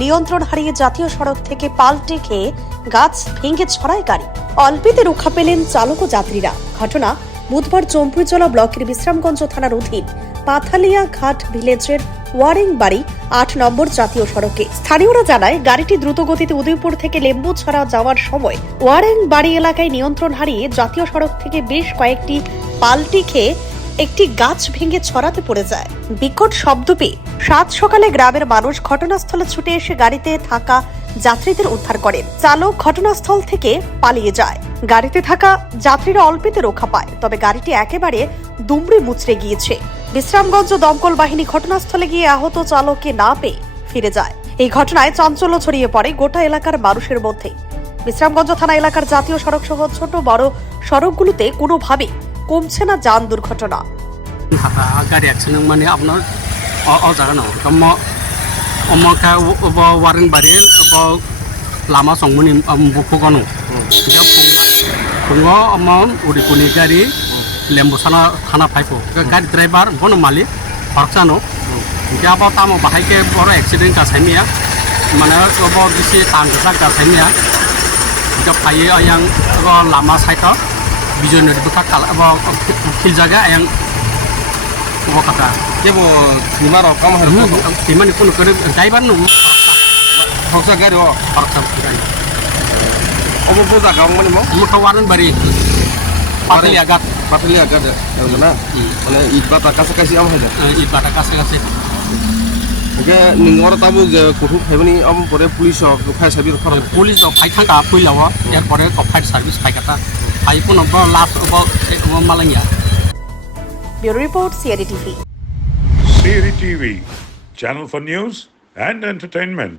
নিয়ন্ত্রণ হারিয়ে জাতীয় সড়ক থেকে পাল্টে খেয়ে গাছ ভেঙে ছড়ায় গাড়ি। অল্পেতে রক্ষা পেলেন চালক ও যাত্রীরা। ঘটনা বুধবার চম্পুইজলা ব্লকের বিশ্রামগঞ্জ থানার অধীন পাথালিয়া ঘাট ভিলেজের ওয়ারিং বাড়ি আট নম্বর জাতীয় সড়কে। স্থানীয়রা জানায়, গাড়িটি দ্রুতগতিতে উদয়পুর থেকে লেম্বুছড়া যাওয়ার সময় ওয়ারেং বাড়ি এলাকায় নিয়ন্ত্রণ হারিয়ে জাতীয় সড়ক থেকে বেশ কয়েকটি পাল্টি খেয়ে একটি গাছ ভেঙে ছড়াতে পড়ে যায়। বিকট শব্দ পেয়ে সাত সকালে গ্রামের মানুষ ঘটনাস্থলে ছুটে এসে গাড়িতে থাকা যাত্রীদের উদ্ধার করেন। চালক ঘটনাস্থল থেকে পালিয়ে যায়। গাড়িতে থাকা যাত্রীরা অল্পেতে রক্ষা পায়, তবে গাড়িটি একেবারে দুমড়ে মুচড়ে গিয়েছে। বিশ্রামগঞ্জ দমকল বাহিনী ঘটনাস্থলে গিয়ে আহত চালককে না পেয়ে ফিরে যায়। এই ঘটনায় চাঞ্চল্য ছড়িয়ে পড়ে গোটা এলাকার মানুষের মধ্যে। বিশ্রামগঞ্জ থানা এলাকার জাতীয় সড়ক সহ ছোট বড় সড়কগুলোতে কোনোভাবে কমছে না যান দুর্ঘটনা। গাড়ি অ্যাক্সিডেন্ট মানে আপনার অজাগানো অমকা ওয়ারেন বাড়ি লামা সংমনি বুকগানো ফুঙ্গ অম উড়িপুনি গাড়ি লেম্বুসানা থানা ফাইফো গাড়ি ড্রাইভার বন মালিক ফারসানো গিয়াবো তামো বাহাইকে বড় অ্যাক্সিডেন্ট কাসাইমিয়া মানে বড় বেশি টান গাসাইমিয়া গিয়ে ফাইয়ে আয়াং Lama সাইডত bijono di buka kal apa kil jaga yang apa kata dia bu lima rok kamu harus lima nih pun kau driver nu paksa gari oh paksa gari kamu pun tak kamu nih mau kamu kawaran bari পাতলি আঘাত পাতলি আঘাত না মানে ইট বা কাছাকাছি আম হাজার ইট বা কাছাকাছি ওকে নিঙর তাবু যে কোঠু ফাইবনি আম পরে পুলিশ ফায়ার সার্ভিস পুলিশ ফাইখাঙ্গা পুইলাও এরপরে ফায়ার সার্ভিস ফাইকাতা ஐபோன் அப்புறம் லாஸ்ட் அப்புறம் மலங்கியா Bureau Report, CRTV. CRTV, channel for news and entertainment.